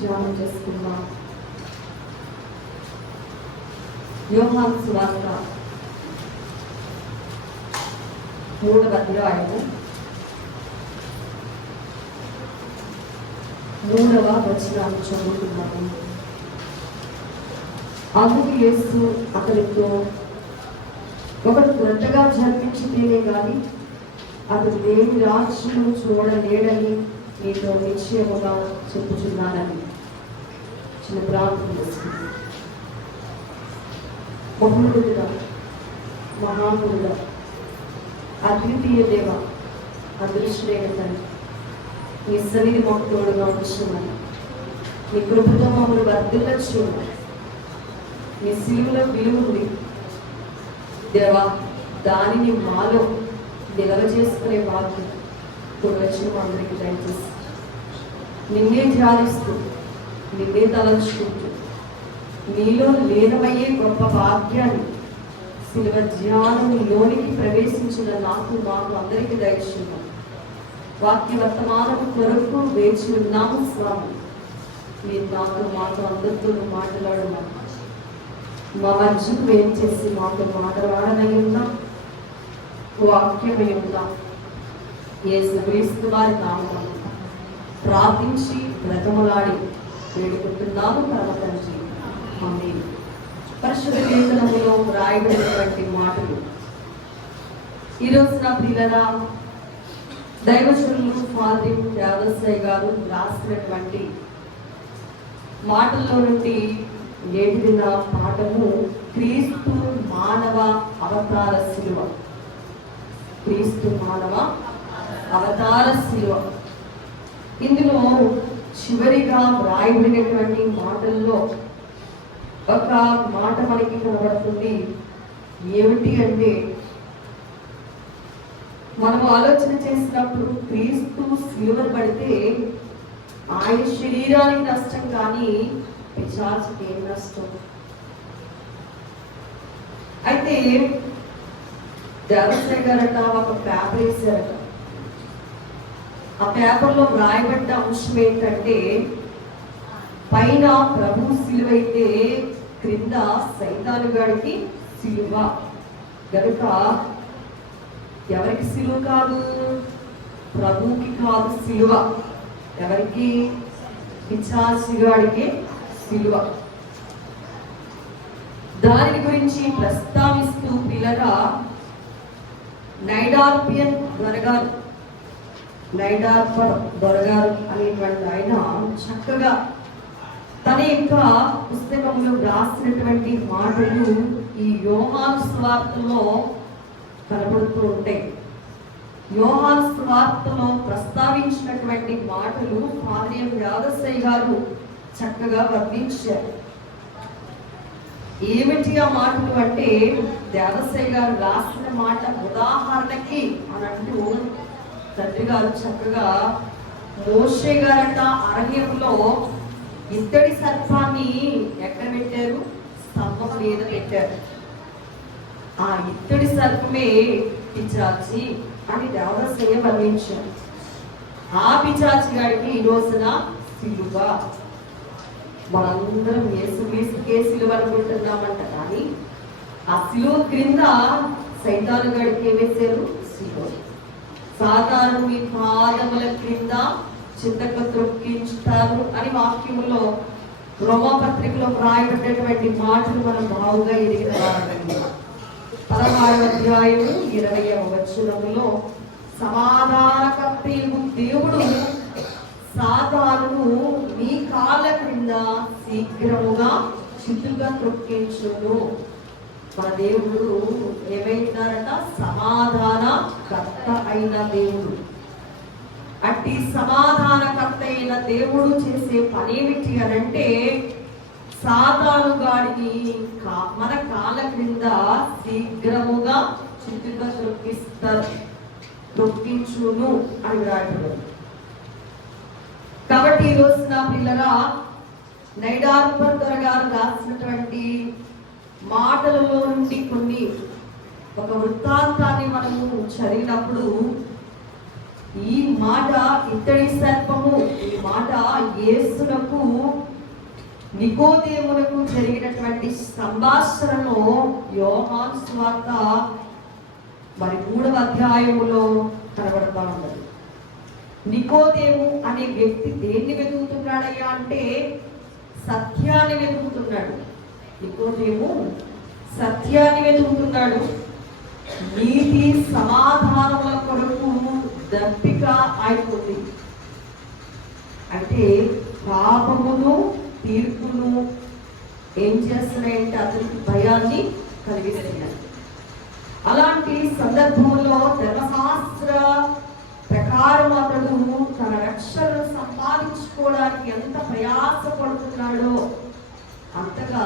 ధ్యానం చేసుకుందాం. యోహాను సువార్త 3వ అధ్యాయము 3వ వచనాన్ని చదువుతున్నాము. అందుకు యేసు అతనితో, ఒకడు క్రొత్తగా జన్మించితేనే గాని అతడు దేవుని రాజ్యం చూడలేడని నీతో నిశ్చయముగా చెప్పుచున్నానని. చిన్న ప్రార్థన చేసుకుంది. మహోన్నతుడా, మహానుడా, అద్వితీయ దేవ, అదృశ్యమైన తండ్రి, నీ సన్నిధి మాకు తోడుగా ఉంచుమని, నీ కృపతో మమ్మల్ని వర్ధిల్లచ్చు. నీ శిలువలో విలువుంది దేవా, దానిని మాలో నిలవ చేసుకునే భాగ్యం ఇప్పుడు వచ్చిన అందరికీ దయచేసి నిన్నే ధ్యానిస్తూ, నిన్నే తలంచుకుంటూ, నీలో లీనమయ్యే గొప్ప భాగ్యాన్ని శిలువ ధ్యానంలోనికి ప్రవేశించిన నాకు మాకు అందరికీ దయచేస్తున్నాం. వాక్య వర్తమానం కొరకు వేచి ఉన్నాము స్వామి. మీరు మాకు అందరితో మాట్లాడున్నాం. మా మధ్యకు వేం చేసి మాతో మాట్లాడనై ఉన్నాం, వాక్యమై ఉన్నాం. యేసుక్రీస్తు వారి నామమున ప్రార్థించి బ్రతములాడి వేడుకుంటున్నాము పరమ తండ్రి, ఆమేన్. పరిశుద్ధ లేఖనములో వ్రాయబడినటువంటి మాటలు ఈ రోజున ప్రియులారా, దైవజనులు ఫాదర్ దేవసాయి గారు రాసినటువంటి మాటల్లో నుండి నేటి దిన పాఠము క్రీస్తు మానవ అవతార శిలువ. క్రీస్తు మానవ అవతార శిలువ. ఇందులో చివరిగా వ్రాయబడినటువంటి మాటల్లో ఒక మాట మనకి కనబడుతుంది. ఏమిటి అంటే, మనం ఆలోచన చేసినప్పుడు క్రీస్తు శిలువ పడితే ఆయన శరీరానికి నష్టం, కానీ పిశాచుకి ఏం నష్టం? అయితే దేవసాయి గారట ఒక పేపర్ వేశారట. ఆ పేపర్లో వ్రాయబడ్డ అంశం ఏంటంటే, పైన ప్రభు శిలువ అయితే క్రింద సైతాను గాడికి శిలువ. గనుక ఎవరికి శిలువ కాదు? ప్రభుకి కాదు శిలువ. ఎవరికి? పిశాచిగాడికి శిలువ. దాని గురించి ప్రస్తావిస్తూ పిల్లగా నైడార్పియన్ దొరగారు అనేటువంటి ఆయన చక్కగా తన యొక్క పుస్తకంలో రాసినటువంటి మాటలు ఈ యోహాను సువార్తలో కనబడుతూ ఉంటాయి. యోహాను సువార్తలో ప్రస్తావించినటువంటి మాటలు ఫాదర్ దేవసాయి గారు చక్కగా వర్ణించారు. ఏమిటి ఆ మాటలు అంటే, దేవసాయి గారు రాసిన మాట ఉదాహరణకి అని అంటూ తండ్రి గారు చక్కగా మోషే గారట అరణ్యంలో ఇత్తడి సర్పాన్ని ఎక్కడ పెట్టారు? స్తంభం మీద పెట్టారు. ఆ ఇత్తడి సర్పమే పిశాచి అని దేవసాయి వర్ణించారు. ఆ పిశాచి గాడికి ఈ రోజున శిలువ. మనందరం యేసుక్రీస్తుకే శిలువ అనుకుంటున్నామంట, కానీ ఆ శిలువ క్రింద సైతాను గాడికి ఏమేశారు? శిలువ. సాతాను మీ పాదముల క్రింద చింతక త్రొక్కించుతారు అని వాక్యములో రోమాపత్రికలో వ్రాయబడ్డటువంటి మాటలు మనం బాగుగా ఎరిగిన వారండి. 16వ అధ్యాయము 20వ వచనములో, సమాధానకర్తయగు దేవుడు సాతానును మీ కాళ్ళ క్రింద శీఘ్రముగా చిత్తుగా త్రొక్కించును. మన దేవుడు ఏమైనారట? సమాధానకర్త అయిన దేవుడు. అట్టి సమాధానకర్త అయిన దేవుడు చేసే పనేమిటి అనంటే, సాతాను గాడిని మన కాళ్ళ క్రింద శీఘ్రముగా చిత్తుగా త్రొక్కించును అని రాయబడింది. కాబట్టి ఈ రోజు నా పిల్లరా, నైడార్పర్ గారు రాసినటువంటి మాటలలో నుండి కొన్ని ఒక వృత్తాంతాన్ని మనము చదివినప్పుడు ఈ మాట ఇత్తడి సర్పము, ఈ మాట యేసునకు నికోదేమునకు జరిగినటువంటి సంభాషణలో యోహాను సువార్త మరి 3వ అధ్యాయములో కనబడతా ఉన్నది. నికోదేము అనే వ్యక్తి దేన్ని వెతుకుతున్నాడయ్యా అంటే సత్యాన్ని వెతుకుతున్నాడు. నికోదేము సత్యాన్ని వెతుకుతున్నాడు. నీతి సమాధానముల కొరకు దప్పిక ఆయనకుంది. అంటే పాపమును తీర్పును ఏం చేస్తున్నాయంటే అతనికి భయాన్ని కలిగిస్తున్నాయి. అలాంటి సందర్భంలో ధర్మశాస్త్ర ప్రకారం అతడు తన రక్షణను సంపాదించుకోవడానికి ఎంత ప్రయాసపడుతున్నాడో అంతగా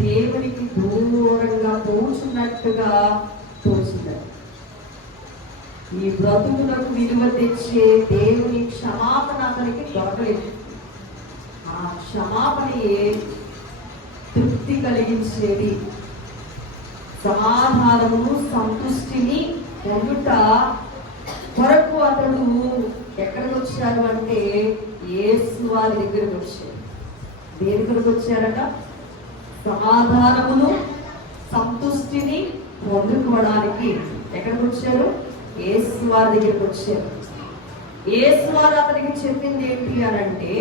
దేవునికి దూరంగా తోచున్నట్టుగా తోచున్నాడు. ఈ బ్రతుకులకు విలువ తెచ్చే దేవుని క్షమాపణ అతనికి దొరకలేదు. ఆ క్షమాపణయే తృప్తి కలిగించేది. సమాధానమును సంతృష్టిని పొందుట కొరకు అతడు ఎక్కడికి వచ్చాడు అంటే యేసు వారి దగ్గరికి వచ్చాడు. దేని కొరకు వచ్చారట? సమాధానమును సంతృష్టిని పొందుకోవడానికి ఎక్కడికి వచ్చారు? యేసు వారి దగ్గరికి వచ్చారు. యేసు వారు అతనికి చెప్పింది ఏంటి అని అంటే,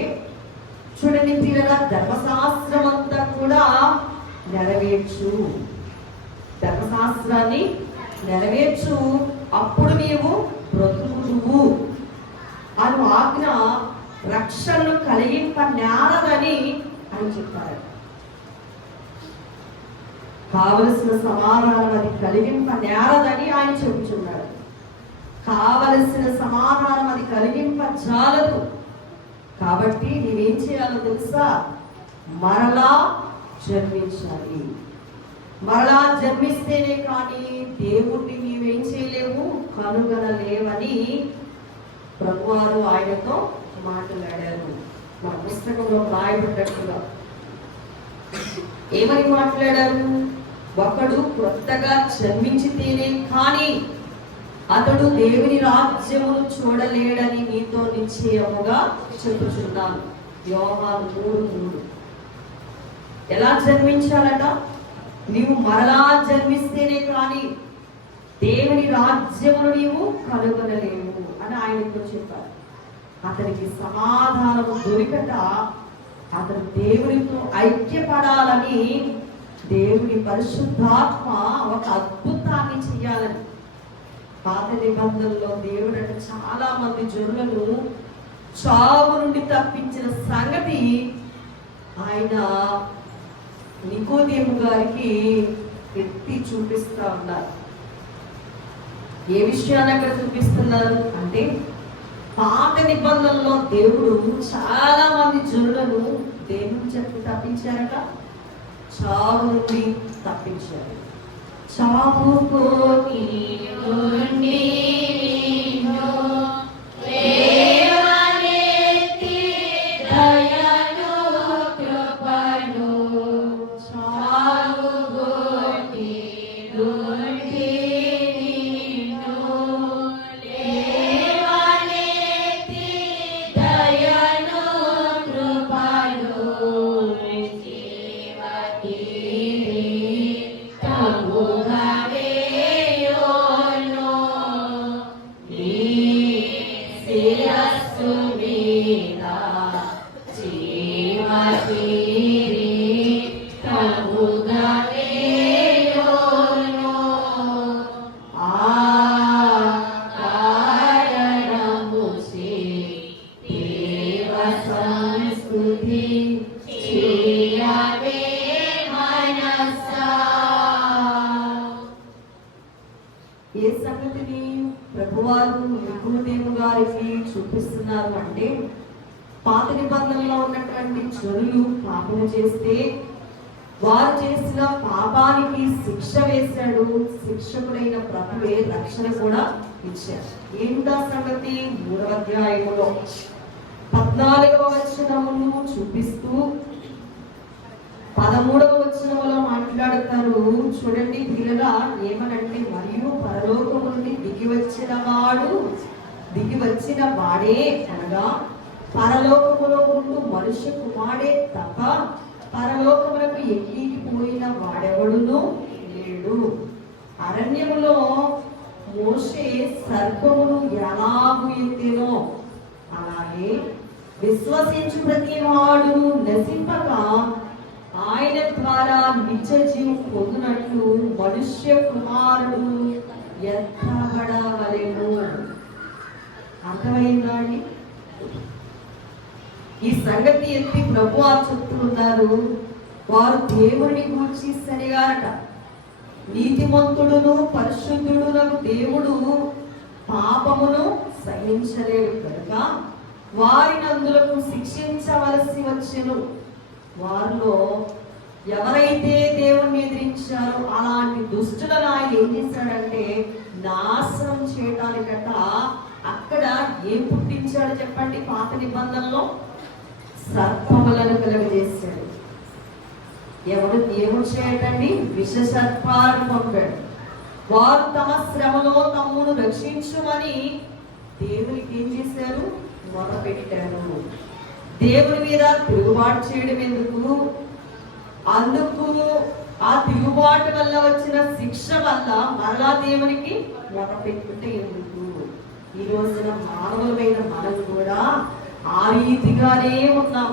చూడండి పిల్లల, ధర్మశాస్త్రం అంతా కూడా నెరవేర్చు, ధర్మశాస్త్రాన్ని నెరవేర్చు, అప్పుడు నీవు బ్రతుకుదువు అను ఆజ్ఞ రక్షణను కలిగింప నేరదని అని చెప్పారు. కావలసిన సమాధానం అది కలిగింప నేరదని ఆయన చెబుతున్నాడు. కావలసిన సమాధానం అది కలిగింప చాలదు. కాబట్టి నేనేం చేయాలో తెలుసా? మరలా జన్మించాలి. మరలా జన్మిస్తేనే కానీ దేవుణ్ణి నీవేం చేయలేవు, కనుగొనలేవని ప్రభువారు ఆయనతో మాట్లాడారు. మన పుస్తకంలో రాయబడ్డట్టుగా ఏమని మాట్లాడారు? ఒకడు కొత్తగా జన్మించితేనే కానీ అతడు దేవుని రాజ్యమును చూడలేడని నీతో నిశ్చయముగా చెప్పుచున్నాను. యోహాను 3:3. ఎలా జన్మించాలట? నీవు మరలా జన్మిస్తేనే కానీ దేవుని రాజ్యమును నీవు కనుగొనలేవు అని ఆయనతో చెప్పారు. అతనికి సమాధానము దొరికట అతను దేవునితో ఐక్యపడాలని దేవుని పరిశుద్ధాత్మ ఒక అద్భుతాన్ని చేయాలని. పాత నిబంధనలో దేవుడు అంటే చాలా మంది జనులను చావు నుండి తప్పించిన సంగతి ఆయన నికోదేము గారికి ఎత్తి చూపిస్తా ఉన్నారు. ఏ విషయాన్ని అక్కడ చూపిస్తున్నారు అంటే, పాత నిబంధనలో దేవుడు చాలా మంది జనులను దేవుని చెప్పి తప్పించారట, చావు నుండి తప్పించారు. చావుకో ఏ సంగతిని ప్రభువారు నికోదేము గారికి చూపిస్తున్నారు అంటే, పాత నిబంధనలో ఉన్నటువంటి జనులు పాపం చేస్తే వారు చేసిన పాపానికి శిక్ష వేశాడు. శిక్షకుడైన ప్రభువే రక్షణ కూడా ఇచ్చారు. ఏంటా సంగతి? 3వ అధ్యాయములో 14వ వచనమును చూపిస్తూ 13వ వచనములో మాట్లాడతారు. చూడండి పిల్లలా, ఏమనంటే, మరియు పరలోకము నుండి దిగి వచ్చిన వాడే అనగా పరలోకములో ఉంటూ మనుష్య కుమారుడే తప్ప పరలోకములకు ఎక్కిపోయిన వాడెవడును లేడు. అరణ్యములో మోషే సర్పమును ఎలాగు ఎత్తెనో అలాగే విశ్వసించు ప్రతి వాడును నశింపక ఆయన ద్వారా నిత్య జీవం పొందినట్లు మనుష్య కుమారుడు ఎత్తబడవలెను. అర్థమైందా అండి? ఈ సంగతి ఎత్తి ప్రభువా చెప్తున్నారు. వారు దేవుని గూర్చి సరిగారట. నీతిమంతుడును పరిశుద్ధుడునకు దేవుడు పాపమును సహించలేడు కనుక వారిని అందులకు శిక్షించవలసి వచ్చెను. వారిలో ఎవరైతే దేవుణ్ణి ఎదిరించారో అలాంటి దుష్టులను ఆయన ఏం చేశాడంటే నాశనం చేయడానికట అక్కడ ఏం పుట్టించాడు చెప్పండి? పాత నిబంధనలో సర్పములను కలుగజేశాడు. ఏమో చేయటండి? విష సర్పాలను పంపాడు. వారు తమ శ్రమలో తమ్మును రక్షించుమని దేవునికి ఏం చేశారు? మొదలుపెట్టారు. దేవుని మీద తిరుగుబాటు చేయడం ఎందుకు? అందుకు ఆ తిరుగుబాటు వల్ల వచ్చిన శిక్ష వల్ల మరలా దేవునికి మొదలుపెట్టుకుంటే ఎందుకు? ఈ రోజున మానవులమైన మనం కూడా ఆ రీతిగానే ఉన్నాం.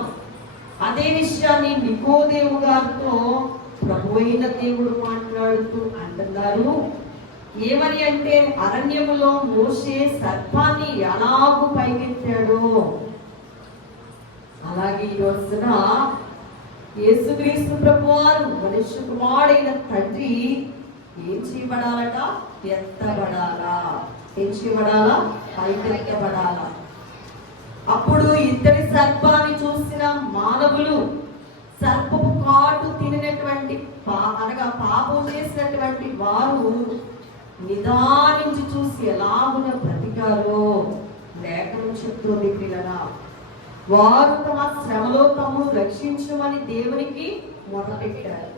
అదే విషయాన్ని నికోదేము గారితో ప్రభు అయిన దేవుడు మాట్లాడుతూ అంటున్నారు. ఏమని అంటే, అరణ్యములో మోషే సర్పాన్ని ఎలాగూ పైకెత్తాడో అలాగే ఈ రోజున యేసుక్రీస్తు ప్రభువారు మనుష్య కుమారుడైన తండ్రి ఏం చేయబడాలట? ఎత్తబడాలా. ఏం చేయబడాలా? పైకెత్తబడాలా. అప్పుడు ఇద్దరి సర్పాన్ని చూసిన మానవులు సర్పపు కాటు తినటువంటి అనగా పాపం చేసినటువంటి వారు నిదానించి చూసి ఎలాగున బ్రతికారో లేఖనం చెప్తుంది. పిల్లరా, వారు తమ శ్రమలో తమను రక్షించమని దేవునికి మొదలుపెట్టారు.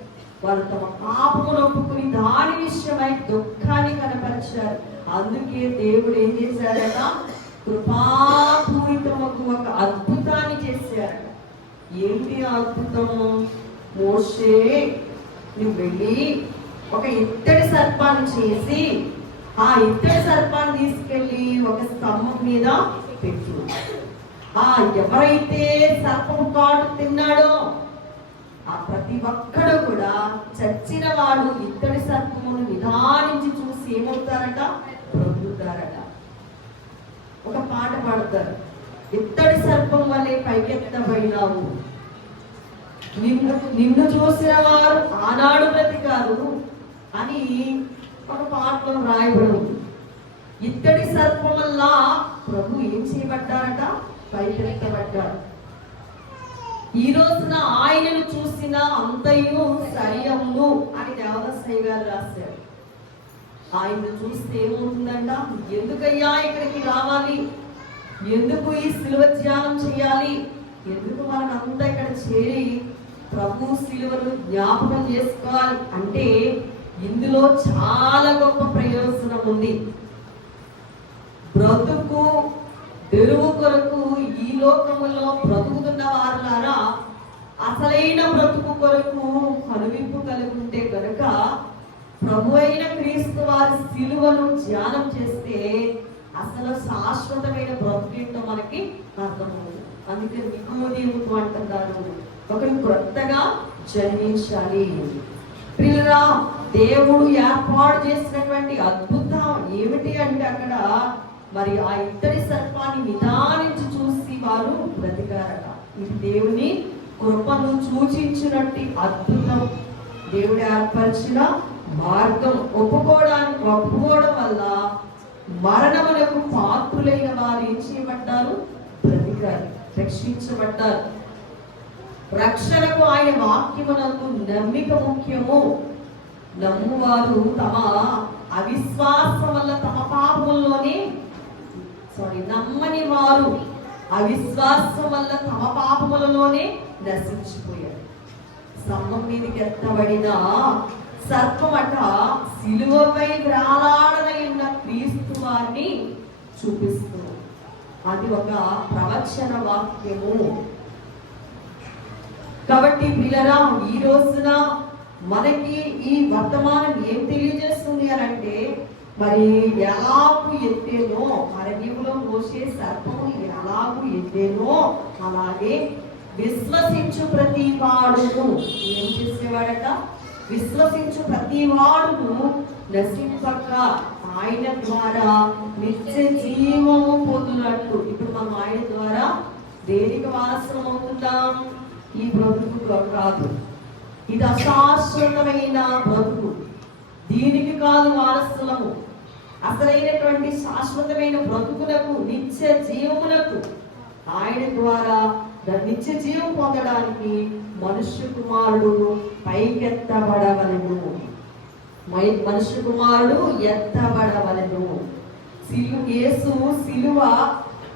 వారు తమ పాపమును ఒప్పుకుని దాని విషయమై దుఃఖాన్ని కనపరిచారు. అందుకే దేవుడు ఏం చేశాడట? కృపాపూరితముకు ఒక అద్భుతాన్ని చేశారట. ఏంటి అద్భుతము? మోషే నువ్వు వెళ్ళి ఒక ఇత్తడి సర్పాన్ని చేసి ఆ ఇత్తడి సర్పాన్ని తీసుకెళ్ళి ఒక స్తంభం మీద పెట్టు. ఎవరైతే సర్పం కాటు తిన్నాడో ఆ ప్రతి ఒక్కడు కూడా చచ్చిన వాడు ఇత్తడి సర్పమును నిదానించి చూసి ఏమవుతారట? బ్రతుకుతారట. ఒక పాట పాడతారు. ఇత్తడి సర్పం వల్లే పైకెత్తబడినావు, నిన్ను చూసిన వారు ఆనాడు బ్రతికారు అని ఒక పాటలో రాయబడు. ఇత్తడి సర్పం వల్ల ప్రభు ఏం చేయబడ్డారట? పైకెత్తబడ్డారు. ఈ రోజున ఆయనను చూసిన అంతయు సరియమును అని దేవదాసయ్య గారు రాశారు. ఆయన్ను చూస్తే ఏమవుతుందంట? ఎందుకయ్యా ఇక్కడికి రావాలి? ఎందుకు ఈ సిలువ ధ్యానం చేయాలి? ఎందుకు మనం అంతా ఇక్కడ చేరి ప్రభు సిలువను జ్ఞాపకం చేసుకోవాలి అంటే ఇందులో చాలా గొప్ప ప్రయోజనం ఉంది. బ్రతుకు తెరువు కొరకు ఈ లోకములో బ్రతుకుతున్న వారులారా, అసలైన బ్రతుకు కొరకు కనువిప్పు కలుగుంటే కనుక ప్రభు అయిన క్రీస్తు వారి సిలువను ధ్యానం చేస్తే అసలు శాశ్వతమైన బ్రతుకేంటో మనకి అర్థమవుతుంది. అందుకే నికోదేముతో అంటున్నారు, ఒకరు కొత్తగా జన్మించాలి. ప్రియురా, దేవుడు ఏర్పాటు చేసినటువంటి అద్భుతం ఏమిటి అంటే అక్కడ మరి ఆ ఇద్దరి సర్పాన్ని నిదానించి చూసి వారు బ్రతికారట. ఇది దేవుని కృపను సూచించినట్టు అద్భుతం. దేవుడు ఏర్పరిచిన మార్గం ఒప్పుకోవడం వల్ల మరణములకు పాత్రులైన వారు ఏం చేయబడ్డారు? బ్రతికారు, రక్షించబడ్డారు. రక్షణకు ఆయన వాక్యమునకు నమ్మిక ముఖ్యము. నమ్మువారు తమ అవిశ్వాసం వల్ల తమ పాపముల్లోనే నమ్మని వారు అవిశ్వాసం వల్ల తమ పాపములలోనే నశించిపోయారు. స్తంభం మీదకి ఎత్తబడిన సర్పమట సిలువపై వేలాడనైన క్రీస్తు వారిని చూపిస్తుంది. అది ఒక ప్రవచన వాక్యము. కాబట్టి పిల్లరా, ఈ రోజున మనకి ఈ వర్తమానం ఏం తెలియజేస్తుంది అని అంటే, మరి ఎలాగు ఎత్తేనో అరణ్యంలో మోసే సర్పము ఎలాగు ఎత్తేనో అలాగే విశ్వసించు ప్రతి వాడును ఏం చేసేవాడట? విశ్వసించు ప్రతి వాడును నశింపక ఆయన ద్వారా నిత్య జీవము పొందునట్లు. ఇప్పుడు మనం ఆయన ద్వారా దేనికి వారసులం అవుతున్నాం? ఈ బ్రతుకు కాదు, ఇది అశాశ్వతమైన బ్రతుకు. దీనికి కాదు వారసులము. అసలైనటువంటి శాశ్వతమైన బ్రతుకులకు, నిత్య జీవములకు ఆయన ద్వారా నిత్య జీవం పొందడానికి మనుష్య కుమారుడు పైకెత్తబడవలెను. మనుష్య కుమారుడు ఎత్తబడవలెను. యేసు సిలువ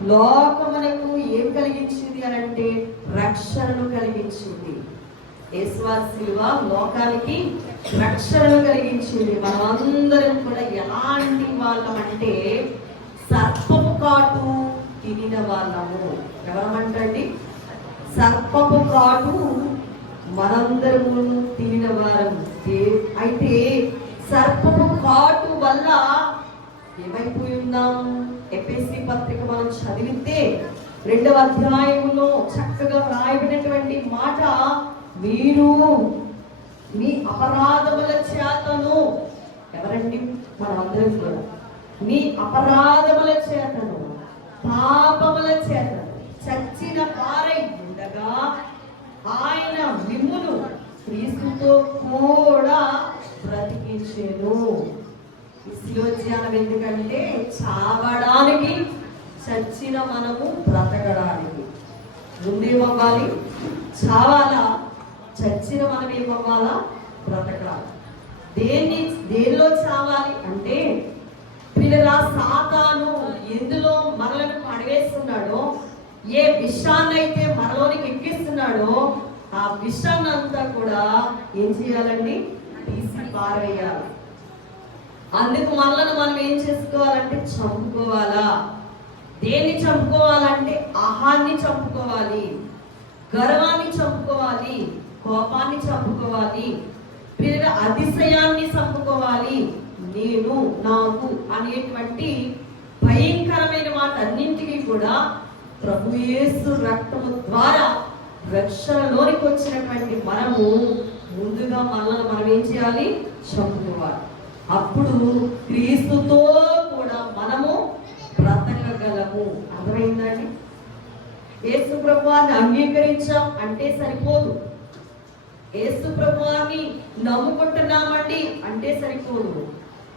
లోకమునకు ఏం కలిగించింది అని అంటే రక్షణను కలిగించింది. యేసువారి సిలువ లోకానికి రక్షణను కలిగించింది. మనమందరం కూడా ఎలాంటి వాళ్ళం అంటే సర్పము కాటు తినిన వాళ్ళము. ఎవరమంటండి? సర్పము కాటు మనందరము తినిన వారం. అయితే సర్పము కాటు వల్ల ఏమైపోయి ఉన్నాం? ఎఫెసీ పత్రిక మనం చదివితే 2వ అధ్యాయంలో చక్కగా రాయబడినటువంటి మాట, మీరు మీ అపరాధముల చేతను, ఎవరండి? మనమందరం కూడా మీ అపరాధముల చేతను, పాపముల చేతను చచ్చిన పారై ఉండగా ఆయన మిమ్మును క్రీస్తుతో కూడా బ్రతికించెను. శిలోధ్యానం ఎందుకంటే చావడానికి చచ్చిన మనము బ్రతకడానికి. ముందేమవ్వాలి? చావాలా? చచ్చిన మనం ఏమవ్వాలా? బ్రతకాలి. దేనిలో చావాలి అంటే పిల్లల సాతాను ఎందులో మనలను పడవేస్తున్నాడో, ఏ విషాన్నైతే మనలోనికి ఎక్కిస్తున్నాడో ఆ విషాన్నంతా కూడా ఏం చేయాలండి? తీసి పారేయాలి. అందుకు మనలను మనం ఏం చేసుకోవాలంటే చంపుకోవాలా. దేన్ని చంపుకోవాలంటే అహాన్ని చంపుకోవాలి, గర్వాన్ని చంపుకోవాలి, కోపాన్ని చంపుకోవాలి, పిల్లల అతిశయాన్ని చంపుకోవాలి. నేను, నాకు అనేటువంటి భయంకరమైన వాటన్నింటినీ కూడా ప్రభు యేసు రక్తము ద్వారా రక్షణలోనికి వచ్చినటువంటి మనము ముందుగా మనల్ని మనం ఏం చేయాలి? చంపుకోవాలి. అప్పుడు క్రీస్తుతో కూడా మనము బ్రతకగలము. అర్థమైందండి? యేసు ప్రభువాన్ని అంగీకరించాం అంటే సరిపోదు. యేసు ప్రభువాన్ని నమ్ముకుంటున్నామండి అంటే సరిపోదు.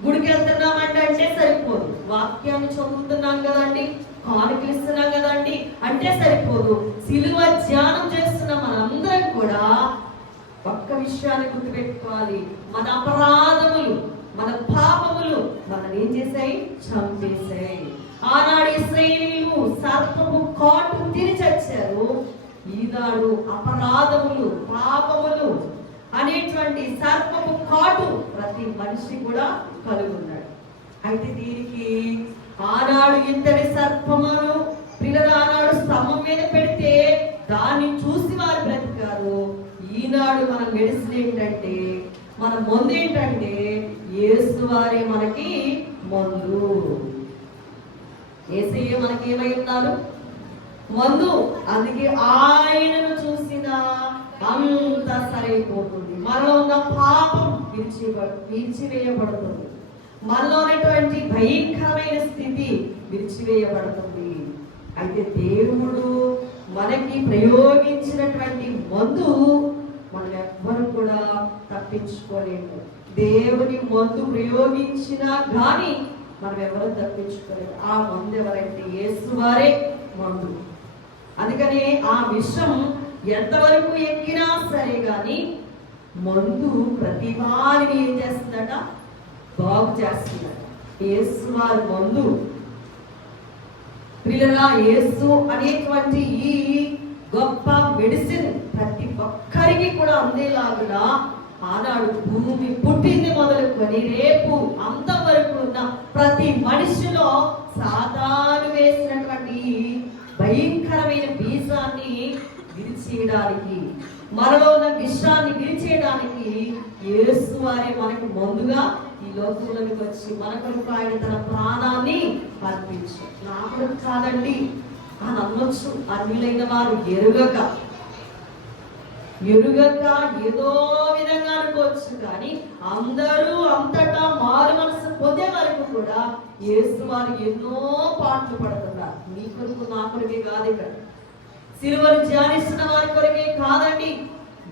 గుడికి వెళ్తున్నామండి అంటే సరిపోదు. వాక్యాన్ని చదువుతున్నాం కదండి, కానుకలు ఇస్తున్నాం కదండి అంటే సరిపోదు. సిలువ ధ్యానం చేస్తున్న మనందరం కూడా ఒక్క విషయాన్ని గుర్తుపెట్టుకోవాలి. మన అపరాధములు, మన పాపములు మనల్ని ఏం చేశాయి? చంపేశాయి. ఆనాడు ఇశ్రాయేలీయులు సర్పము కాటు తిని చచ్చారు. ఈనాడు అపరాధములు, పాపములు అనేటువంటి సర్పము కాటు ప్రతి మనిషి కూడా కలుగున్నాడు. అయితే దీనికి ఆనాడు ఇంతటి సర్పమును పిల్లలు ఆనాడు స్తంభం మీద పెడితే దాన్ని చూసి వారు బ్రతికారు. ఈనాడు మనం మెడిసిన్ ఏంటంటే, మన మందు ఏంటంటే యేసు వారే మనకి మందు. యేసయ్య మనకి ఏమై ఉన్నారు? మందు. అందుకే ఆయనను చూసినా అంత సరైపోతుంది. మనలో ఉన్న పాపం విడిచివేయబడుతుంది. మనలో ఉన్నటువంటి భయంకరమైన స్థితి విడిచివేయబడుతుంది. అయితే దేవుడు మనకి ప్రయోగించినటువంటి మందు మనం ఎవ్వరు కూడా తప్పించుకోలేము. దేవుని మందు ప్రయోగించినా కానీ మనం ఎవరు తప్పించుకోలేము. ఆ మందు ఎవరంటే యేసు వారే మందు. అందుకని ఆ విషం ఎంతవరకు ఎక్కినా సరే కానీ మందు ప్రతి వారిని ఏం చేస్తుందట? బాగు చేస్తుందట. యేసు వారి మందు. పిల్లలా, యేసు అనేటువంటి ఈ గొప్ప మెడిసిన్ ప్రతి ఒక్కరికి కూడా అందేలాగా ఆనాడు భూమి పుట్టింది మొదలుకొని రేపు అంత వరకు ఉన్న ప్రతి మనిషిలో సాతాను వేసినటువంటి భయంకరమైన బీజాన్ని విరిచేయడానికి, మనలో ఉన్న విషయాన్ని విరిచేయడానికి యేసు వారే మనకు ముందుగా ఈ లోకంలోకి వచ్చి మన కొరకు ఆయన తన ప్రాణాన్ని అర్పించారు. నా కొరకు కాదండి అని అనొచ్చు అన్యులైన వారు ఎరుగక ఏదో విధంగా అనుకోవచ్చు, కానీ అందరూ అంతటా మారు మనసు పొందే వరకు కూడా యేసు వారు ఎన్నో పాటలు పడుతున్నారు. నీ కొరకు నా కొరకే కాదు, ఇక్కడ సిలువను ధ్యానిస్తున్న వారి కొరకే కాదండి,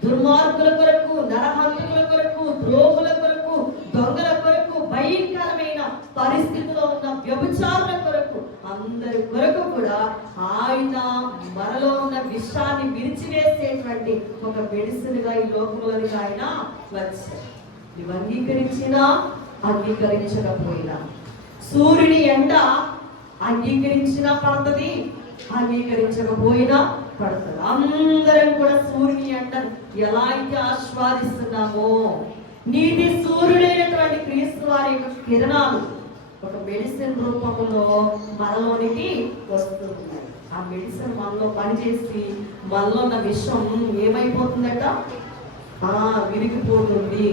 దుర్మార్గుల కొరకు, నరహంతకుల కొరకు, ద్రోహుల కొరకు, దొంగల కొరకు, భయంకరమైన పరిస్థితిలో ఉన్న వ్యభిచారుల కొరకు, అందరి కొరకు కూడా ఆయన మనలో ఉన్న విషయాన్ని విరిచివేసేటువంటి ఒక మెడిసిన్ గా ఈ లోకంలోనికి ఆయన వచ్చారు. ఇవి అంగీకరించినా అంగీకరించకపోయినా, సూర్యుని ఎండ అంగీకరించినా పడుతుంది, అంగీకరించకపోయినా పడుతుంది. అందరం కూడా సూర్యుని ఎండ ఎలా అయితే ఆస్వాదిస్తున్నామో, నీతి సూర్యుడైనటువంటి క్రీస్తు వారి యొక్క కిరణాలు ఒక మెడిసిన్ రూపంలో మనలోనికి వస్తున్నాయి. ఆ మెడిసిన్ మనలో పనిచేసి మనలో ఉన్న విషయం ఏమైపోతుందట, విరిగిపోతుంది.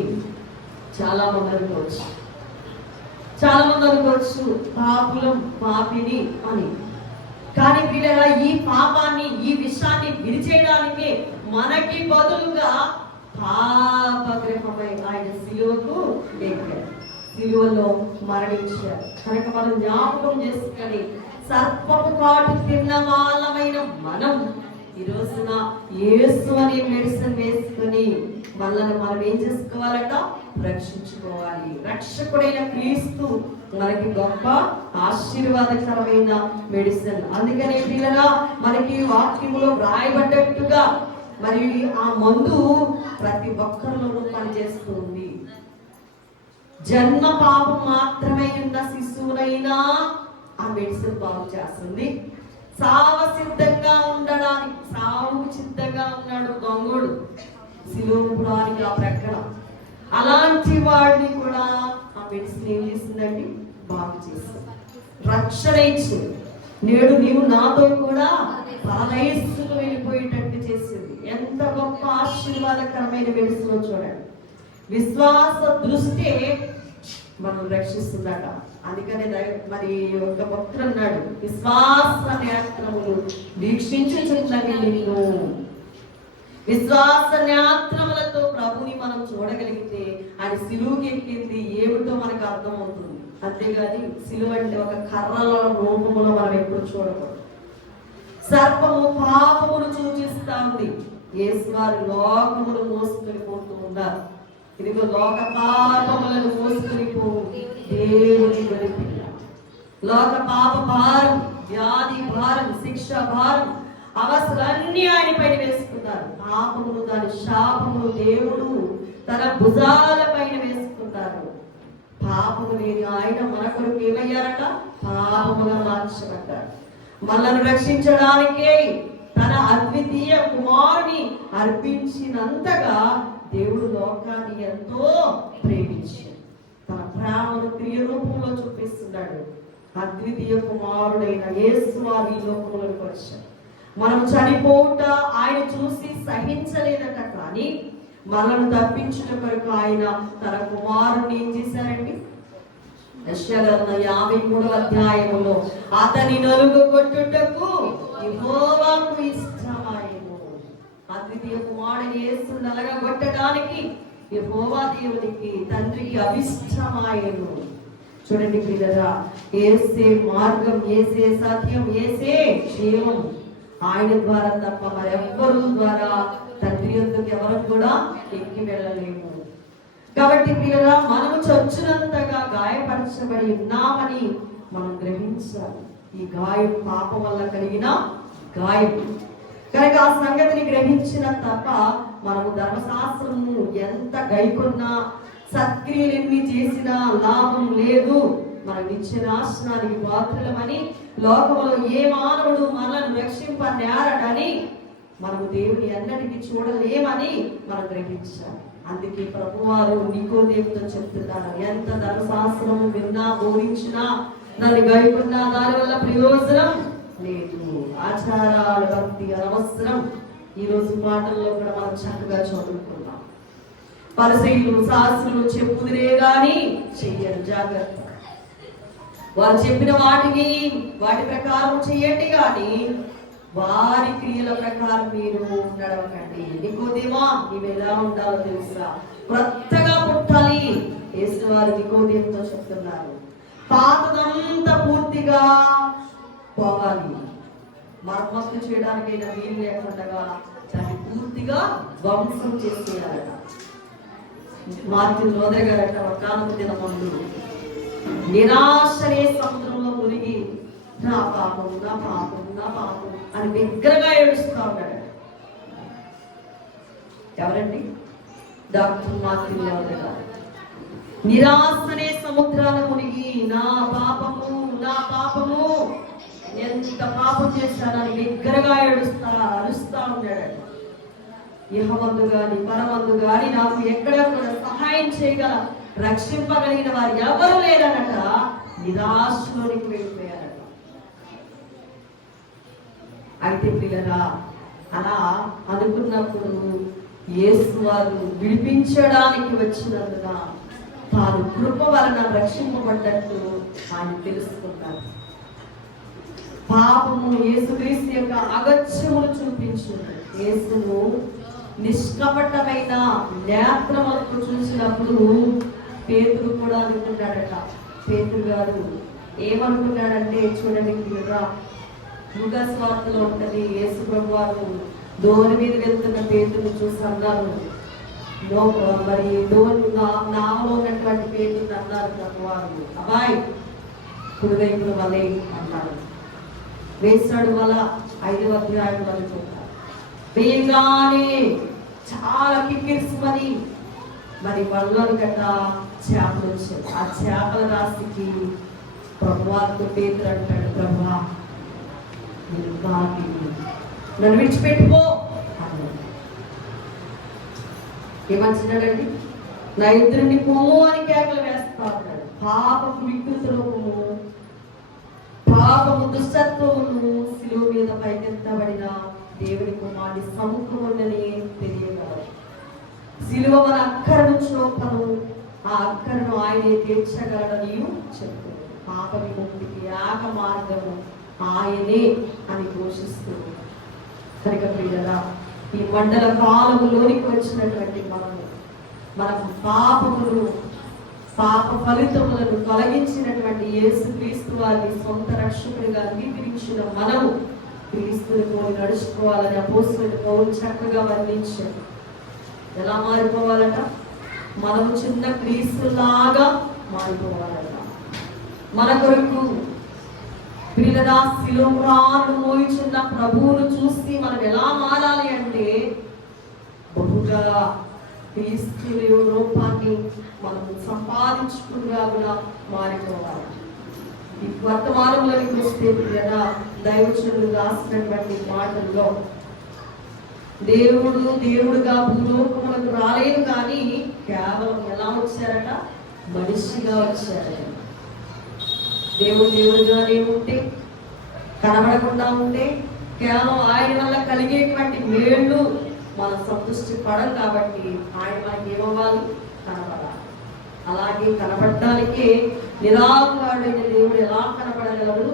చాలా మంది అనుకోవచ్చు పాపిని అని, కానీ వీళ్ళ ఈ పాపాన్ని, ఈ విషయాన్ని విరిచేయడానికే మనకి బదులుగా పాపగ్రహమై ఆయన సిలువకు ఎక్కారు, సిలువలో మరణించారు. కనుక మనం జ్ఞాపకం చేసుకొని సర్పపు కాటు తిన్న వాళ్ళమైన మనం ఈ రోజున యేసు అనే మెడిసిన్ వేసుకొని మనల్ని మనం ఏం చేసుకోవాలట, రక్షించుకోవాలి. రక్షకుడైన క్రీస్తు మనకి గొప్ప ఆశీర్వాదకరమైన మెడిసిన్. అందుకనే పిల్లరా మనకి వాక్యములో వ్రాయబడ్డట్టుగా మరి ఆ మందు ప్రతి ఒక్కరిలోనూ పనిచేస్తుంది. జన్మ పాపం మాత్రమే ఉన్న శిశువునైనా ఆ మెడిసిన్ బాగు చేస్తుంది. సావు సిద్ధంగా ఉండడానికి, సావుకు సిద్ధంగా ఉన్నాడు దొంగోడు శిలువపురానికి ఆ ప్రక్కన, అలాంటి వాడిని కూడా ఆ మెడిసిన్ ఏం చేసిందండి, బాగు చేసింది, రక్షణ ఇచ్చింది. నేడు నీవు నాతో కూడా పరదేశుకు వెళ్ళిపోయేటట్టు చేసింది. ఎంత గొప్ప ఆశీర్వాదకరమైన మెడిసిన్ చూడండి. విశ్వాస దృష్టి మనం రక్షిస్తుందట. అందుకనే మరి ఒక భక్తుడు అన్నాడు, విశ్వాస నేత్రములు వీక్షించుచున్నవి నిన్ను. విశ్వాస నేత్రములతో ప్రభుని మనం చూడగలిగితే ఆయన సిలువకి ఎక్కింది ఏమిటో మనకు అర్థమవుతుంది. అంతేగాని సిలువ అంటే ఒక కర్రల రూపములో మనం ఎప్పుడు చూడకూడదు. సర్పము పాపమును సూచిస్తుంది. యేసు వారు లోకమును మోసుకొని పోతూ ఉన్నారు. ఇదిగో లోక పాపములను మోసుకొని పోవు దేవుని గొర్రెపిల్ల. లోక పాప భారం, వ్యాధి భారం, శిక్ష భారం, అవసరాన్ని ఆయన పైన వేసుకున్నారు. పాపమును, దాని శాపమును దేవుడు తన భుజాల పైన వేసుకున్నారు. పాపము లేని ఆయన మన కొరకు ఏమయ్యారట, పాపముగా మార్చబడ్డారు. మనల్ని రక్షించడానికే తన అద్వితీయ కుమారుని అర్పించినంతగా దేవుడు లోకాన్ని ఎంతో ప్రేమించాడు. తన ప్రేమను క్రియ రూపంలో చూపిస్తున్నాడు. అద్వితీయ కుమారుడైన యేసు వారు ఈ లోకంలోకి వచ్చాడు. మనం చనిపోవుట ఆయన చూసి సహించలేదట, కానీ మనల్ని తప్పించుట కొరకు ఆయన తన కుమారుని ఏం చేశారండి, యెషయా గ్రంథం 53వ అధ్యాయములో అతని నలుగు కొట్టుటకు యెహోవాకు ఇష్టమాయెను. అద్వితీయ కుమారుడు యేసు నలగగొట్టడానికి యెహోవా దేవునికి తండ్రికి అభిష్టమాయెను. చూడండి పిల్లరా, యేసే మార్గం, యేసే సత్యం, యేసే జీవం. ఆయన ద్వారా తప్ప మరెవ్వరు ద్వారా తండ్రి యొద్దకు ఎవరు కూడా ఎక్కి వెళ్ళలేము. కాబట్టి పిల్లరా, మనము చచ్చునంతగా గాయపరచబడి ఉన్నామని మనం గ్రహించాలి. ఈ గాయం పాపం వల్ల కలిగిన గాయం కనుక ఆ సంగతిని గ్రహించిన తప్ప మనము ధర్మశాస్త్రము ఎంత గైకొన్నా, సత్క్రియలు ఎన్ని చేసినా లాభం లేదు. మనం నిత్య నాశనానికి పాత్రులమని, లోకములో ఏ మానవుడు మనల్ని రక్షింపనేరడని మనము దేవుని ఎన్నటికీ చూడలేమని మనం గ్రహించాలి. అందుకే ప్రభువారు నికోదేముతో చెప్తున్నారు, ఎంత ధర్మశాస్త్రం విన్నా బోధించినా దాన్ని గైకున్నా దాని వల్ల ప్రయోజనం లేదు, ఆచారాల భక్తి అనవసరం. ఈరోజు మాటల్లో కూడా మనం చక్కగా చదువుకున్నాం. పరిసయ్యులు శాస్త్రులు చెప్పుదిరే గాని చెయ్యరు, జాగ్రత్త. వారు చెప్పిన వాటి ప్రకారం చెయ్యండి కానీ వారి క్రియల ప్రకారం మీరు నడవకండి. నికోదేమా, నీవు ఎలా ఉండాలో తెలుసా? కొత్తగా పుట్టాలి. యేసు వారు నికోదేముతో చెప్తున్నారు, పాతదంతా పూర్తిగా పోవాలి. మరమ్మత్తు చేయడానికైనా వీలు లేకుండా దాన్ని పూర్తిగా ధ్వంసం చేసేయాలట. మార్టిన్ లూథర్ గారట ఒకానొక దినమందు నిరాశనే సముద్రంలో మునిగి నా పాపం నా పాపం నా పాపం అని బిగ్గరగా ఏడుస్తూ ఉంటాడు. ఎవరండి? డాక్టర్ మార్టిన్ లూథర్ గారు. నిరాశనే సముద్రాన్ని మునిగి నా పాపము నా పాపము, ఎంత పాపం చేశానని బిగ్గరగా అరుస్తా ఉన్నాడు. ఇహమందు గాని పరమందు గాని నాకు ఎక్కడెక్కడ సహాయం చేయగల రక్షింపగలిగిన వారు ఎవరు లేరనట. నిరాశలోనికి వెళ్ళిపోయారట. అయితే పిల్లరా, అలా అనుకున్నప్పుడు యేసు వారు విడిపించడానికి వచ్చినందున తాను కృప వలన రక్షింపబడ్డట్టు ఆయన తెలుసుకున్నారు. పాపము యేసుక్రీస్తు యొక్క అగత్యమును చూపించింది. యేసును నిష్కపటమైన నేత్రములతో చూసినప్పుడు పేతురు కూడా అనుకున్నాడట. పేతురు గారు ఏమనుకున్నాడంటే, చూడండి పిల్లరా, లూకా సువార్తలో ఉంటది. యేసు ప్రభు వారు దోణి మీద వెళ్తున్న పేతురు చూసి అన్నారు, మరి నామలో ఉన్నటువంటి పేతురు అన్నారు ప్రభు వారు, అబ్బాయి కుడివైపుల వలె అన్నారు. వేసాడు వల 5వ అధ్యాయం వరకు వేయగానే చాలా కిక్కిరిసిమని మరి వల్లని గట్ట చేపలు వచ్చాయి. ఆ చేపల రాశికి ప్రభువారితో పేతురు అంటాడు, ప్రభువా నేను కాకి, నన్ను విడిచిపెట్టుకో అన్నాడు. ఏమంటున్నాడండి? నా ఇద్దరిని పొమ్ము అని కేకలు వేస్తా ఉన్నాడు. పాపపు వికృతులము, పాపము దుష్టత్వమును శిలువ మీద పైకెత్తబడిన దేవుని కుమారుడి సముఖముందని తెలియగలరు. శిలువ మన అక్కరను చూపను, ఆ అక్కరను ఆయనే తీర్చగలడని చెప్తారు. పాప విముక్తికి ఏక మార్గము ఆయనే అని ఘోషిస్తుంది. కనుక ప్రియులారా, ఈ మండల కాలములోనికి వచ్చినటువంటి మన పాపములు పాప ఫలితములను తొలగించినటువంటి యేసుక్రీస్తు వారిని సొంత రక్షకుడిగా అంగీకరించిన మనము క్రీస్తుని పోలి నడుచుకోవాలని అపోస్తలుడు పౌలు చక్కగా వర్ణించాడు. ఎలా మారిపోవాలట? మనము చిన్న క్రీస్తులాగా మారిపోవాలట. మన కొరకు ప్రియులారా, శిలువను మోయుచున్న ప్రభువును చూసి మనం ఎలా మారాలి అంటే, బహుగా క్రీస్తు రూపాన్ని మనం సంపాదించుకునిగా కూడా మారిపోవాలి. ఈ వర్తమానంలోకి వస్తే ప్రియులారా, దైవజనులు రాసినటువంటి మాటల్లో దేవుడుగా భూలోకములకు రాలేదు కానీ కేవలం ఎలా వచ్చారట? మనిషిగా వచ్చారట. దేవుడుగానే ఉంటే, కనబడకుండా ఉంటే, కేవలం ఆయన వల్ల కలిగేటువంటి మేళ్ళు మనం సంతృష్టి పడం కాబట్టి ఆయన మనకి ఏమవ్వాలి? కనబడాలి. అలాగే కనబడటానికే నిరాకారుడైన దేవుడు ఎలా కనబడగలడు?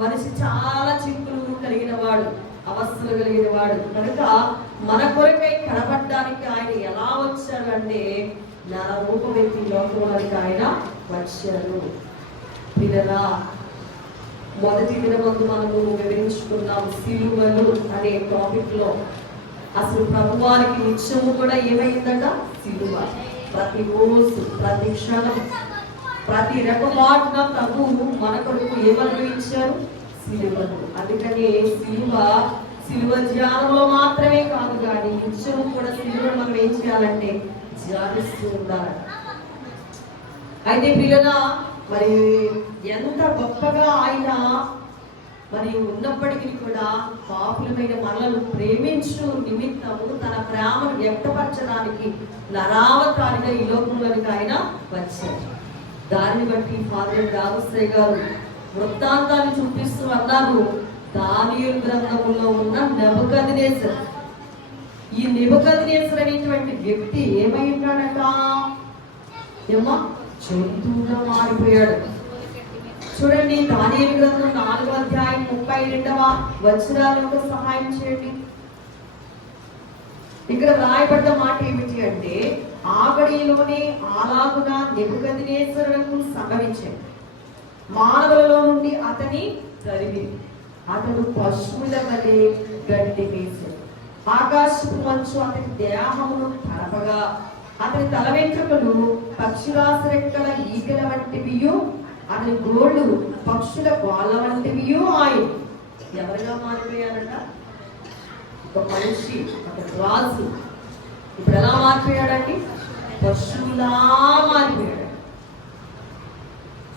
మనిషి చాలా చిక్కులు కలిగిన వాడు, అవస్థలు కలిగిన వాడు. కనుక మన కొరకై కనబడడానికి ఆయన ఎలా వచ్చాడు అంటే, నర రూపమెత్తి లోకంలోకి ఆయన వచ్చారు. పిల్లలా, మొదటి దినమందు మనము వివరించుకున్నాం సిలువలు అనే టాపిక్ లో. అసలు ప్రభువారికి నిత్యము కూడా ఏమైందట? సిలువ. ప్రతి రోజు, ప్రతి క్షణం, ప్రతి రకమాటున ప్రభు మన కొరకు ఏమనుభవించారు? సిలువను. అందుకని సిలువ ధ్యానంలో మాత్రమే కాదు కానీ నిత్యము కూడా సిలువను మనం ఏం చేయాలంటే ధ్యానిస్తూ ఉండాలట. అయితే పిల్లల, మరి ఎంత గొప్పగా ఆయన మరియు ఉన్నప్పటికీ కూడా పాపులమైన మనలను ప్రేమించు నిమిత్తము తన ప్రేమను వ్యక్తపరచడానికి నరావతారిగా ఈ లోకంలోనికి ఆయన వచ్చారు. దానిని బట్టి ఫాదర్ రామశ్రీ గారు వృత్తాంతాన్ని చూపిస్తూ అన్నారు, దానియేలు గ్రంథములో ఉన్న నెబుకద్నెజర్, ఈ నెబుకద్నెజర్ అనేటువంటి వ్యక్తి ఏమై ఉన్నాడట? ఏమో జంతువుగా మారిపోయాడు. చూడండి, దానియేలు గ్రంథం 4వ అధ్యాయం 32వ వచనాలకు సహాయం చేయండి. ఇక్కడ రాయబడ్డ మాట ఏమిటి అంటే, ఆగడిలోనే అలాగున నెబుకద్నెజరుకు సంభవించాడు. మానవులలో నుండి అతని తరిమి అతడు పశువుల వలె గడ్డి వేశాడు. ఆకాశపు మంచు అతని దేహమును తడపగా అతని తల వెంట్రుకలు పక్షిరాశ రెక్కల ఈగల వంటివియు అతని గోళ్ళు పక్షుల గోళ్ళ వంటివియు ఆయన. ఎవరిగా మారిపోయారట? ఒక మనిషి, ఒక రాజు. ఇప్పుడు ఎలా మారిపోయాడండి? పశువులా మారిపోయాడు.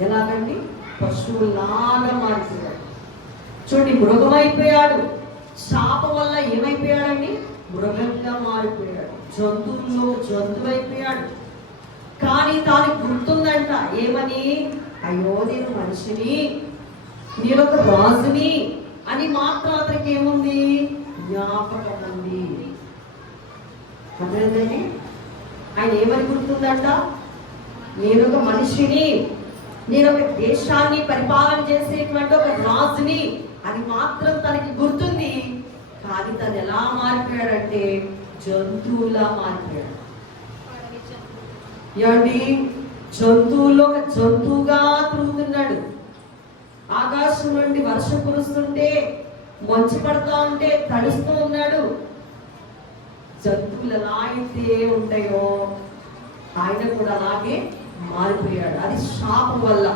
ఎలాగండి? పశువులాగా మారిపోయాడు. చూడండి, మృగమైపోయాడు. శాపం వల్ల ఏమైపోయాడండి? మృగంగా మారిపోయాడు. జంతువుల్లో జంతువైపోయాడు. కానీ తాను గుర్తుందంట, ఏమని? అయ్యో నేను మనిషిని, నేను ఒక రాజుని అని మాత్రం అతనికి ఏముంది? జ్ఞాపకం ఉంది. అర్థమైందండి? ఆయన ఏమని గుర్తుందంట? నేను ఒక మనిషిని, నేను ఒక దేశాన్ని పరిపాలన చేసేటువంటి ఒక రాజుని అని మాత్రం తనకి గుర్తుంది. కానీ తను ఎలా మారిపోయాడంటే జంతువులా మారిపోయాడు. ఏమండి? జంతువులో ఒక జంతువుగా తిరుగుతున్నాడు. ఆకాశం నుండి వర్షం కురుస్తుంటే, మంచు పడుతూ ఉంటే తడుస్తూ ఉన్నాడు. జంతువులు ఎలా అయితే ఉంటాయో ఆయన కూడా అలాగే మారిపోయాడు. అది శాపం వల్ల.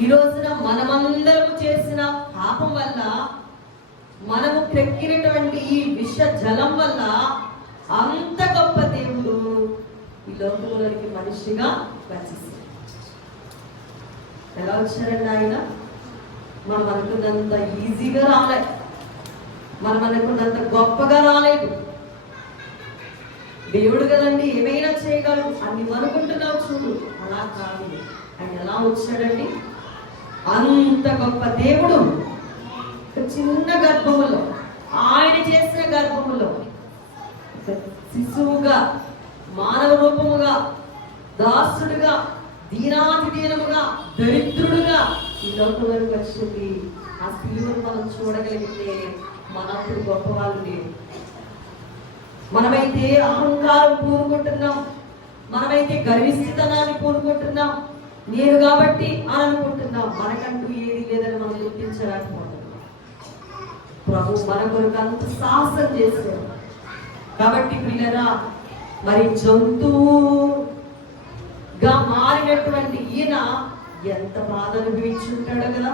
ఈ రోజున మనమందరము చేసిన పాపం వల్ల, మనము క్రెక్కినటువంటి ఈ విష జలం వల్ల అంత గొప్ప దేవుడు ఈ లోకంలోనికి మనిషిగా వచ్చేసాడు. ఎలా వచ్చారండి ఆయన? మనం అనుకున్నంత ఈజీగా రాలేదు, మనం అనుకున్నంత గొప్పగా రాలేదు. దేవుడు కదండి, ఏమైనా చేయగలరు అన్ని అనుకుంటున్నావు చూడు. అలా కాదు. ఆయన ఎలా వచ్చాడండి? అంత గొప్ప దేవుడు చిన్న గర్భములో, ఆయన చేసిన గర్భములో శిశువుగా, మానవ రూపముగా, దాసుడుగా, దీనాతి దీనముగా, దరిద్రుడుగా ఈ లోకంలోకి వచ్చింది. ఆ శిలువను మనం చూడగలిగితే మనప్పుడు గొప్ప వాళ్ళు లేరు. మనమైతే అహంకారం పూనుకుంటున్నాం, మనమైతే గర్విష్ఠతనాన్ని పూనుకుంటున్నాం. నేను కాబట్టి అని అనుకుంటున్నాం. మనకంటూ ఏది లేదని మనం గుర్తించలేకపోతున్నాం. ప్రభు మన కొరకు అంత సాహసం చేశారు. కాబట్టి పిల్లరా, మరి జంతువుగా మారినటువంటి ఈయన ఎంత బాధ అనుభవించుంటాడో కదా.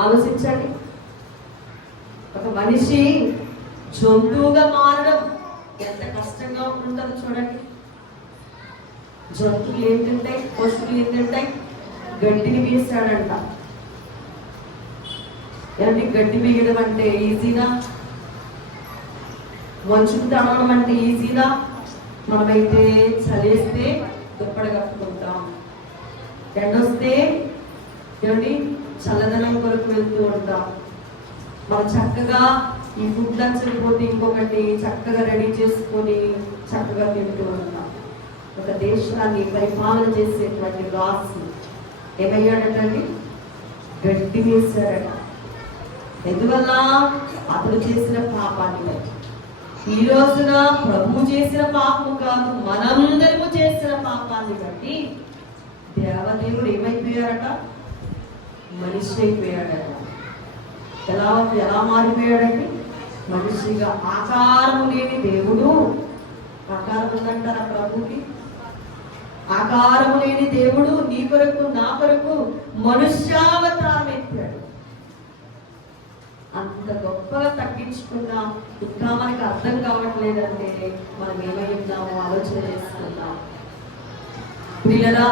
ఆలోచించండి, ఒక మనిషి జంతువుగా మారడం ఎంత కష్టంగా ఉంటుందో చూడండి. జంతువులు ఏం తింటాయి? పశువులు ఏం తింటాయి? గడ్డిని వేసాడంట. ఏమంటే గడ్డి వేయడం అంటే ఈజీనా? మంచుకు తడవడం అంటే ఈజీనా? మనమైతే చలేస్తే దుప్పటి కట్టుకుంటాం, ఎండొస్తే ఏమండి చల్లదనం కొరకు వెళ్తూ ఉంటాం. మనం చక్కగా ఈ ఫుడ్ లంచ్ పోతే ఇంకొకటి చక్కగా రెడీ చేసుకొని చక్కగా తింటూ ఉంటాం. ఒక దేశాన్ని పరిపాలన చేసేటువంటి రాజు ఏమయ్యాడటండి? గడ్డి వేశాడట. ఎందువల్ల? అతడు చేసిన పాపాన్ని. ఈ రోజున ప్రభు చేసిన పాపము కాదు, మనందరము చేసిన పాపాన్ని బట్టి దేవదేవుడు ఏమైపోయాడట? మనిషి అయిపోయాడట. ఎలా మారిపోయాడండి? మనిషిగా. ఆకారము లేని దేవుడు, ఆకారం ఉందంటారా ప్రభుకి? ఆకారము లేని దేవుడు నీ కొరకు నా కొరకు మనుష్యావతారం ఎత్తాడు. అంత గొప్పగా తగ్గించుకున్నా ఇంకా మనకు అర్థం కావట్లేదంటే మనం ఏమై ఉన్నామో ఆలోచన చేసుకుందాం. పిల్లలా,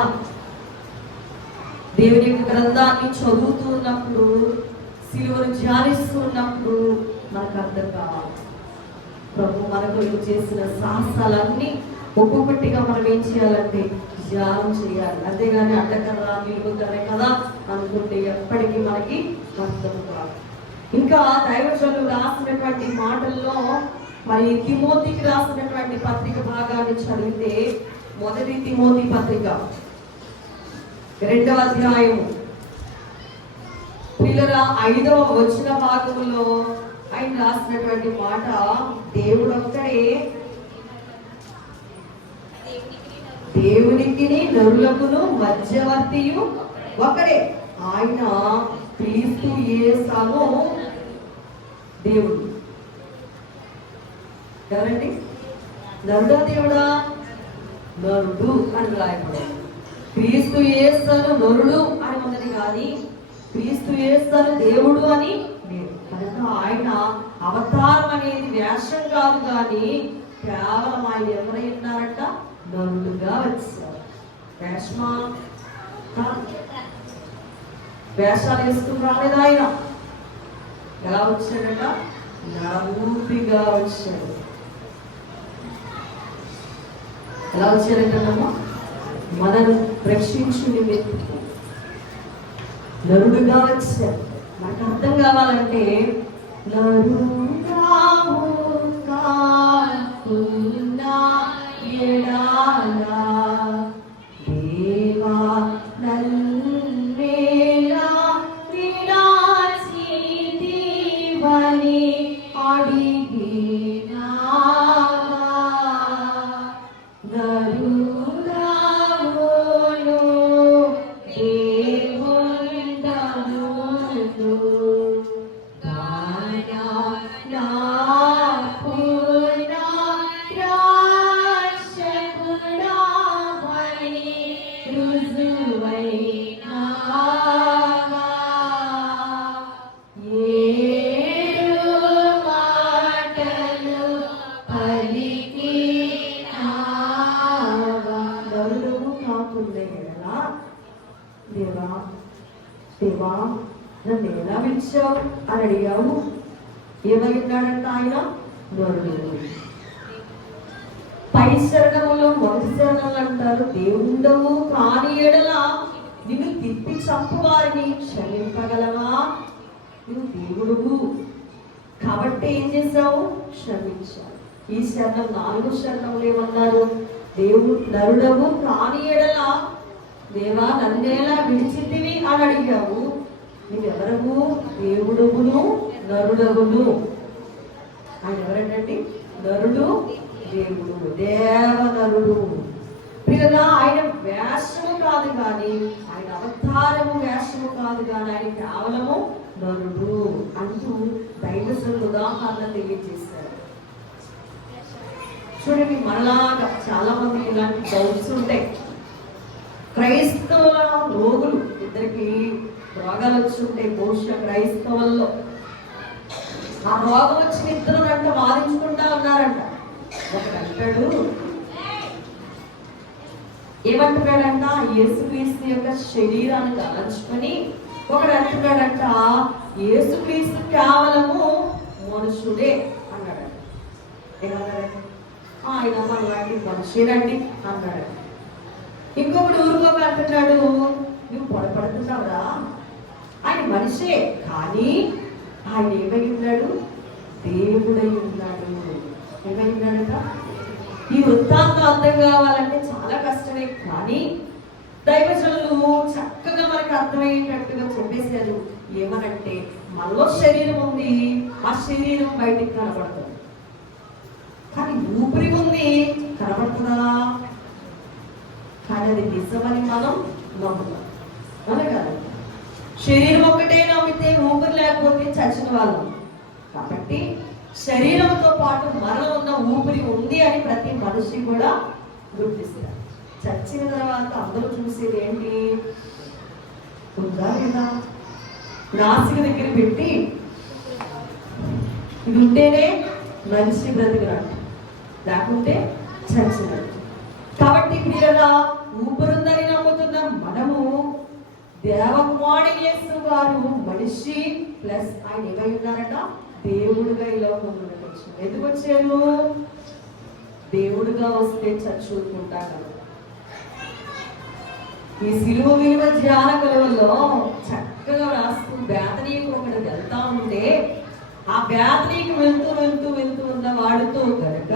దేవుని యొక్క గ్రంథాన్ని చదువుతూ ఉన్నప్పుడు, సిలువను ధ్యానిస్తూ ఉన్నప్పుడు మనకు అర్థం కావాలి. ప్రభు మన కొరకు చేసిన సాహసాలన్నీ ఒక్కొక్కటిగా మనం ఏం చేయాలంటే ధ్యానం చేయాలి. అంతేగాని అడ్డకర్ర నిలుగుతానే కదా అనుకుంటే ఎప్పటికీ మనకి అర్థం కాదు. ఇంకా దైవజనులు రాసినటువంటి మాటల్లో మరి తిమోతికి రాసినటువంటి పత్రిక భాగాన్ని చదివితే, మొదటి తిమోతి పత్రిక 2వ అధ్యాయము పిల్లల 5వ వచన భాగంలో ఆయన రాసినటువంటి మాట, దేవుడు ఒక్కడే, దేవునికి నరులకును మధ్యవర్తియు ఒకడే, ఆయన క్రీస్తు యేసు దేవుడు. ఎవరండి? నరుడా దేవుడా? నరుడు అని రాయబడి, క్రీస్తు యేసు నరుడు అని ఉన్నది కానీ క్రీస్తు యేసు దేవుడు అని లేదు. కనుక ఆయన అవతారం అనేది వేషం కాదు కానీ కేవలం ఆయన ఎవరై ఉన్నారంట? నరుడుగా వచ్చారు. వేషమా? వేషాలు వేసుకుని రాలేదు ఆయన. ఎలా వచ్చాడట? నరుడిగా వచ్చాడు. ఎలా వచ్చాడంటమ్మా? మనను రక్షించు నిమిత్తం నరుడుగా వచ్చాడు. మనకు అర్థం కావాలంటే నరుడావు కాకున్నా ఎడాలా దేవా నన్నేలా విలాసిదివని అడిగినావా నరుడావును దేవుండమును గానా నా దేవా నన్ను ఎలా పిలిచావు అని అడిగావు. ఏమైనాడంట ఆయన? నరుడు. పై శరణంలో మొదటి శరణంలో అంటారు, దేవుండవు కాని ఎడల నిన్ను తిప్పి చంపువారిని క్షమింపగలవా? నువ్వు దేవుడువు కాబట్టి ఏం చేశావు? క్షమించావు. ఈ శరణం 4 శరణంలో ఏమన్నారు? దేవుడు నరుడవు కాని ఎడల దేవా నన్నేలా విడిచితివి అని అడిగావు. నువ్వెవరము? దేవుడువును నరుడవును. ఆయన ఎవరండి? నరుడు దేవుడు, దేవనరుడు. పిల్లగా ఆయన వేషము కాదు కానీ, ఆయన అవతారము వేషము కాదు కానీ, ఆయన కేవలము నరుడు అంటూ దైవజనులు ఉదాహరణ తెలియజేశారు. చూడండి, మనలాగా చాలా మంది ఇలాంటి డౌట్స్ ఉంటాయి. క్రైస్తవుల రోగులు, ఇద్దరికి రోగాలు వచ్చి ఉంటాయి బహుశా క్రైస్తవుల్లో. ఆ రోగం వచ్చిన ఇద్దరు అంట వాదించుకుంటా ఉన్నారంట. ఒకడు అంటాడు, ఏమంటున్నాడంట? యేసుక్రీస్తు యొక్క శరీరాన్ని తలంచుకొని. ఒకడు అంటున్నాడంట, యేసుక్రీస్తు కేవలము మనుషుడే అన్నాడు. ఏమన్నాడండి? ఆయన మనలాంటి మనిషినండి అన్నాడు. ఇంకొకడు ఊరుకోక అంటున్నాడు, నువ్వు పొరపడుతున్నావురా, ఆయన మనిషే కానీ ఆయన ఏమై ఉన్నాడు? దేవుడై ఉన్నాడు. ఏమై ఉన్నాడట? ఈ వృత్తాంతం అర్థం కావాలంటే చాలా కష్టమే కానీ దైవజనులు చక్కగా మనకు అర్థమయ్యేటట్టుగా చెప్పేశారు. ఏమనంటే, మనలో శరీరం ఉంది, ఆ శరీరం బయటికి కనబడుతుంది, కానీ ఊపిరి ఉంది, కనబడుతుందా? కానీ అది నిజమని మనం నమ్ముతాం. అవునా కదా? శరీరం ఒక్కటే నమ్మితే ఊపిరి లేకపోతే చచ్చిన వాళ్ళం. కాబట్టి శరీరంతో పాటు మనలో ఉన్న ఊపిరి ఉంది అని ప్రతి మనిషి కూడా గుర్తిస్తారు. చచ్చిన తర్వాత అందరూ చూసేది ఏంటి? ఉందా లేదా? నాసిక దగ్గర పెట్టి ఇది ఉంటేనే మనిషి బ్రతికినట్టు, లేకుంటే చచ్చినట్టు. కాబట్టి పిల్లల ఊపిరుందని నమ్ముతున్న మనము దేవకుమారుడు యేసు వారు మనిషి ప్లస్ ఆయన ఏమై ఉన్నారట, దేవుడుగా ఈ లోకంలోకి వచ్చారు. ఎందుకు వచ్చారు? దేవుడుగా వస్తే చచ్చుకుంటాడు. ఈ సిలువ విలువ ధ్యాన కలువలో చక్కగా రాస్తూ బేతనీకి ఒకటి వెళ్తా ఉంటే, ఆ బేతనీకి వెళ్తూ ఉన్న వాడితో కనుక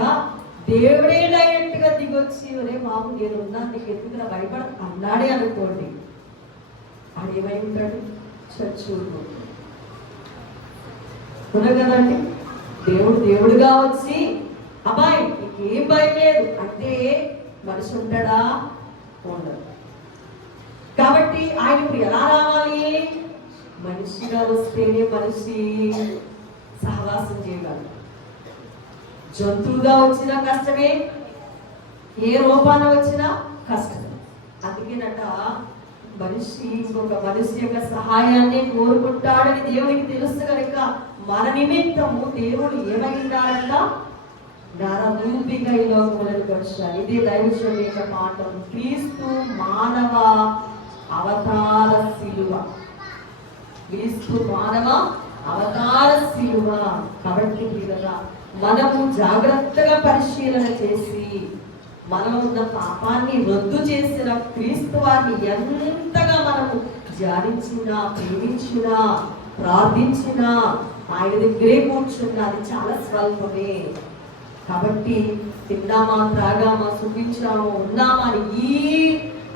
దేవుడే డైరెక్ట్ గా దిగొచ్చి ఒరే బాబు నేనున్నా నీకు ఎందుకు భయపడ అన్నాడే అనుకోండి, అది ఏమై ఉంటాడు? చచ్చుడు కదండి. దేవుడుగా వచ్చి అబ్బాయి నీకేం భయం లేదు అంటే మనిషి ఉంటాడా? ఉండదు. కాబట్టి ఆయన ఇప్పుడు ఎలా రావాలి? మనిషిగా వస్తేనే మనిషి సహవాసం చేయగలరు. జంతువుగా వచ్చినా కష్టమే, ఏ రూపాన వచ్చినా కష్టమే. అందుకేనట మనిషి ఇంకొక మనిషి యొక్క సహాయాన్ని కోరుకుంటాడని దేవునికి తెలుసు కనుక మన నిమిత్తము దేవుడు ఏమైందారంట? నరరూపిగా ఈ లోకములకు వచ్చారు. ఇదే దైవజనం యొక్క పాఠం. క్రీస్తు మానవ అవతార శిలువ. క్రీస్తు మానవ అవతార శిలువ. కాబట్టి కదా మనము జాగ్రత్తగా పరిశీలన చేసి మనలో ఉన్న పాపాన్ని రద్దు చేసిన క్రీస్తు వారిని ఎంతగా మనము ధ్యానించినా, ప్రేమించినా, ప్రార్థించినా, ఆయన దగ్గరే కూర్చున్నా అది చాలా స్వల్పమే. కాబట్టి తిన్నామా, త్రాగామా, సుఖించామా, ఉన్నామా అని ఈ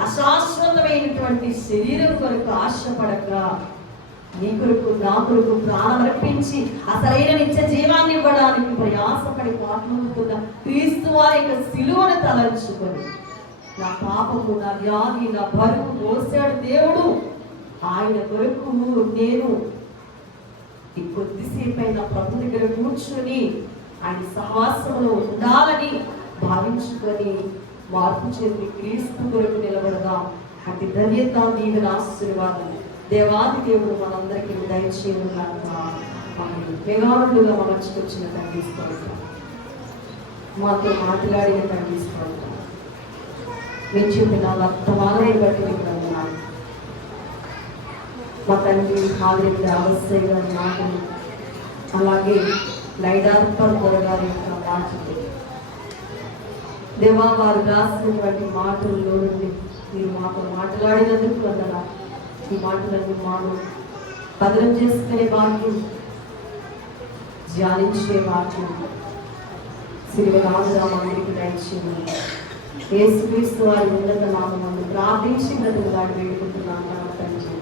అశాశ్వతమైనటువంటి శరీరం కొరకు ఆశపడక నీ కొరకు నా కొరకు ప్రాణం అర్పించి అసలైన నిత్య జీవాన్ని ఇవ్వడానికి ప్రయాసపడి పాటుతున్న క్రీస్తు వారి యొక్క సిలువను తలంచుకొని నా పాపము, నా వ్యాధి, నా బరువు మోసాడు దేవుడు. ఆయన కొరకు నేను ఈ కొద్దిసేపు అయిన ప్రభు దగ్గర కూర్చొని ఆయన సహవాసంలో ఉండాలని భావించుకొని మార్పు చెంది క్రీస్తు కొరకు నిలబడదాం. అతి ధన్యత, దీవెన, ఆశీర్వాదం దేవాది దేవుడు మనందరికీ దయచేయను కనుక మెగారులుగా మలచుకొచ్చిన తండ్రిస్తాను, మాతో మాట్లాడిన తండ్రిస్తాను, మీరు చెప్పిన వర్తమానాన్ని బట్టి మీకు మా తండ్రి హాజరు అవశ్యంగా మాటలు, అలాగే లైడార్పర్ గారి యొక్క మాటలు దేవా వారు రాసినటువంటి మాటల్లో నుండి మీరు మాతో మాట్లాడినందుకు వందనా. ఈ మాటలను మాను భద్రం చేసుకునే భాగ్యం, ధ్యానించే భాగ్యం శ్రీరాజరామానికి దయచేయండి. యేసుక్రీస్తు వారి ఉన్నత నామమున ప్రార్థించి బ్రతుకులాడి వేడుకుంటున్నాను తండ్రి.